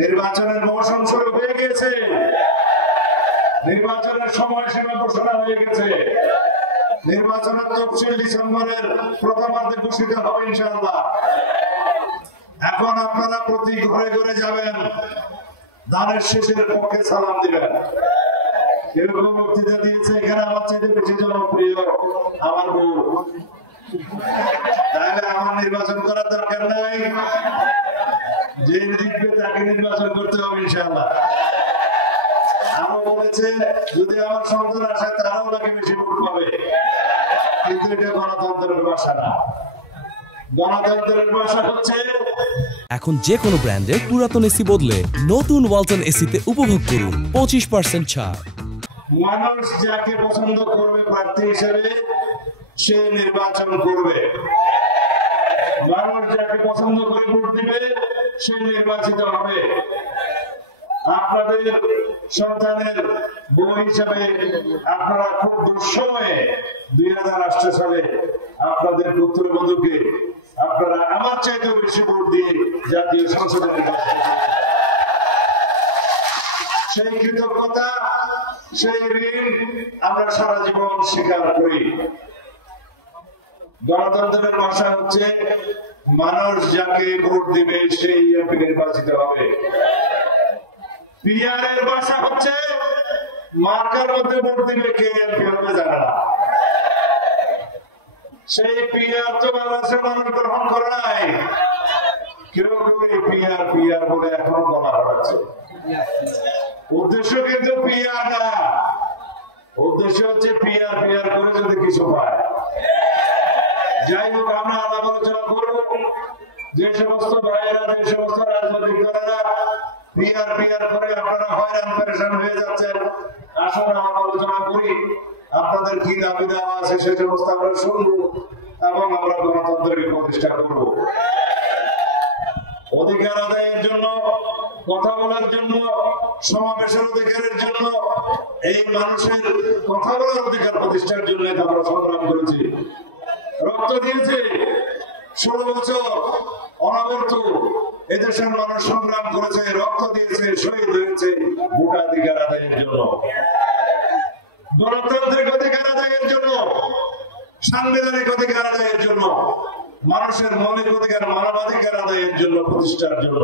নির্বাচনের মৌসুম শুরু হয়ে গেছে, নির্বাচনের সময়সীমা ঘোষণা হয়ে গেছে, নির্বাচনের তফসিল ডিসেম্বরের প্রথমার্ধে ঘোষিত হবে ইনশাআল্লাহ। এখন আপনারা প্রতি ঘরে ঘরে যাবেন, ধানের শীষের পক্ষে সালাম দিবেন। কেউ কেউ বক্তৃতা দিয়েছে এখানে আমার চাইতে বেশি জনপ্রিয় আমার বউ, তাহলে আমার নির্বাচন করার দরকার নাই, যে জিতবে তাকে নির্বাচন করতে হবে ইনশাআল্লাহ। আরো বলেছে যদি আমার সন্তান আসে তারাও নাকি বেশি ভোট পাবে, কিন্তু এটা গণতন্ত্রের ভাষা না। গণতন্ত্রের ভাষা হচ্ছে এখন যে কোনো ব্র্যান্ডের পুরাতন এসি বদলে নতুন ওয়ালটন এসিতে উপভোগ করুন 25% ছাড়। মানুষ যাকে পছন্দ করবে প্রার্থী হিসেবে সে নির্বাচন করবে, মানুষ যাকে পছন্দ করে ভোট দিবে সে নির্বাচিত হবে। আপনাদের সন্তানের বউ হিসাবে আপনারা খুব দুঃসময়ে 2008 সালে আপনাদের পুত্রবধূকে আপনারা আমার চাইতেও বেশি ভোট দিয়ে জাতীয় সংসদে সেই কৃতজ্ঞতা, সেই ঋণ আমরা সারা জীবন স্বীকার করি। গণতন্ত্রের ভাষা হচ্ছে মানুষ যাকে ভোট দিবে সেই এমপি নির্বাচিত হবে। পিআরের ভাষা হচ্ছে মার্কার মধ্যে ভোট দিবে কে এমপি হবে জানে না। সেই পিআর তো বাংলাদেশের মানুষ গ্রহণ করে নাই, কেউ কেউ এই পিআর পিআর বলে এখনো গলা হারাচ্ছে। উদ্দেশ্য কিন্তু পিআর না, উদ্দেশ্য হচ্ছে পিআর পিআর করে যদি কিছু পায়। যাই হোক, আমরা আলাপ আলোচনা করবো। যে সমস্ত ভাইয়েরা, যে সমস্ত রাজনৈতিক দলেরা পিআর পিআর করে আপনারা হয়রান পেরেশান হয়ে যাচ্ছেন, আসুন আলাপ আলোচনা করি। আপনাদের কি দাবি দেওয়া আছে সে সমস্ত আমরা শুনবো এবং আমরা গণতন্ত্রকে প্রতিষ্ঠা করব। অধিকার আদায়ের জন্য, কথা বলার জন্য, সমাবেশের অধিকারের জন্য, এই মানুষের কথা বলার অধিকার প্রতিষ্ঠার জন্য আমরা সংগ্রাম করেছি, রক্ত দিয়েছে। 16 বছর অনবরত এদেশের মানুষ সংগ্রাম করেছে, রক্ত দিয়েছে, শহীদ হয়েছে ভোটাধিকার আদায়ের জন্য, গণতান্ত্রিক অধিকার আদায়ের জন্য, সাংবিধানিক অধিকার আদায়ের জন্য, মানুষের মৌলিক অধিকার মানবাধিকার আদায়ের জন্য, প্রতিষ্ঠার জন্য।